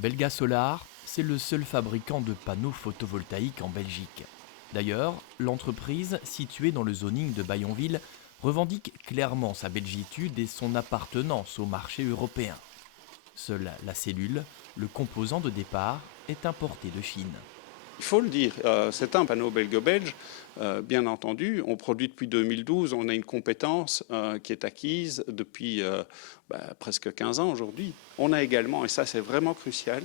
Belga Solar, c'est le seul fabricant de panneaux photovoltaïques en Belgique. D'ailleurs, l'entreprise, située dans le zoning de Bayonville, revendique clairement sa belgitude et son appartenance au marché européen. Seule la cellule, le composant de départ, est importé de Chine. Il faut le dire, c'est un panneau belgo-belge, bien entendu. On produit depuis 2012, on a une compétence qui est acquise depuis presque 15 ans aujourd'hui. On a également, et ça c'est vraiment crucial,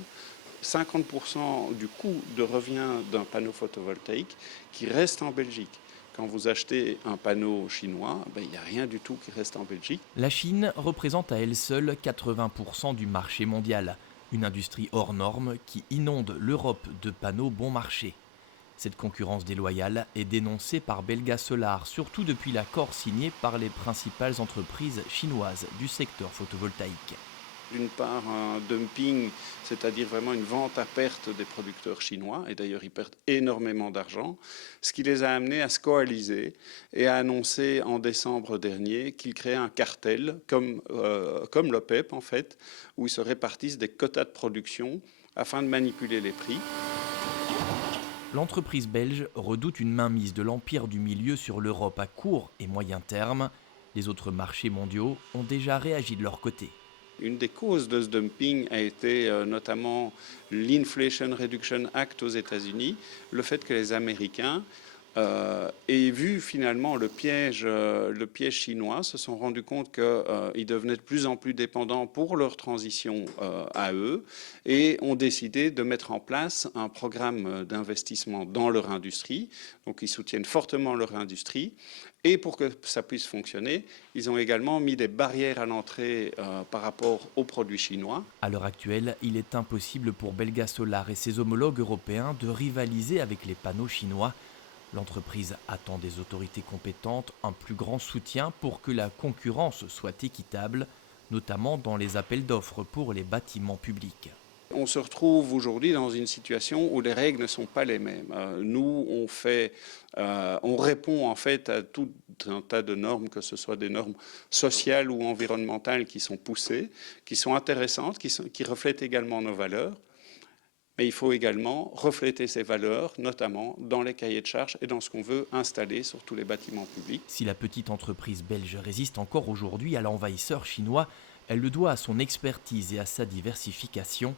50% du coût de revient d'un panneau photovoltaïque qui reste en Belgique. Quand vous achetez un panneau chinois, il n'y a rien du tout qui reste en Belgique. La Chine représente à elle seule 80% du marché mondial, une industrie hors norme qui inonde l'Europe de panneaux bon marché. Cette concurrence déloyale est dénoncée par Belga Solar, surtout depuis l'accord signé par les principales entreprises chinoises du secteur photovoltaïque. D'une part, un dumping, c'est-à-dire vraiment une vente à perte des producteurs chinois, et d'ailleurs ils perdent énormément d'argent, ce qui les a amenés à se coaliser et à annoncer en décembre dernier qu'ils créaient un cartel, comme l'OPEP en fait, où ils se répartissent des quotas de production afin de manipuler les prix. L'entreprise belge redoute une mainmise de l'empire du milieu sur l'Europe à court et moyen terme. Les autres marchés mondiaux ont déjà réagi de leur côté. Une des causes de ce dumping a été notamment l'Inflation Reduction Act aux États-Unis, le fait que les Américains aient vu finalement le piège chinois, se sont rendus compte qu'ils devenaient de plus en plus dépendants pour leur transition à eux et ont décidé de mettre en place un programme d'investissement dans leur industrie. Donc ils soutiennent fortement leur industrie et pour que ça puisse fonctionner, ils ont également mis des barrières à l'entrée par rapport aux produits chinois. À l'heure actuelle, il est impossible pour Belga Solar et ses homologues européens de rivaliser avec les panneaux chinois. L'entreprise attend des autorités compétentes un plus grand soutien pour que la concurrence soit équitable, notamment dans les appels d'offres pour les bâtiments publics. On se retrouve aujourd'hui dans une situation où les règles ne sont pas les mêmes. Nous, on répond en fait à tout un tas de normes, que ce soit des normes sociales ou environnementales qui sont poussées, qui sont intéressantes, qui reflètent également nos valeurs. Mais il faut également refléter ces valeurs, notamment dans les cahiers de charges et dans ce qu'on veut installer sur tous les bâtiments publics. Si la petite entreprise belge résiste encore aujourd'hui à l'envahisseur chinois, elle le doit à son expertise et à sa diversification.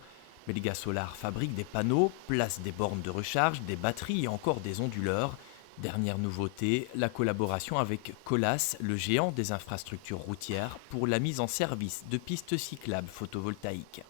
Belga Solar fabrique des panneaux, place des bornes de recharge, des batteries et encore des onduleurs. Dernière nouveauté, la collaboration avec Colas, le géant des infrastructures routières, pour la mise en service de pistes cyclables photovoltaïques.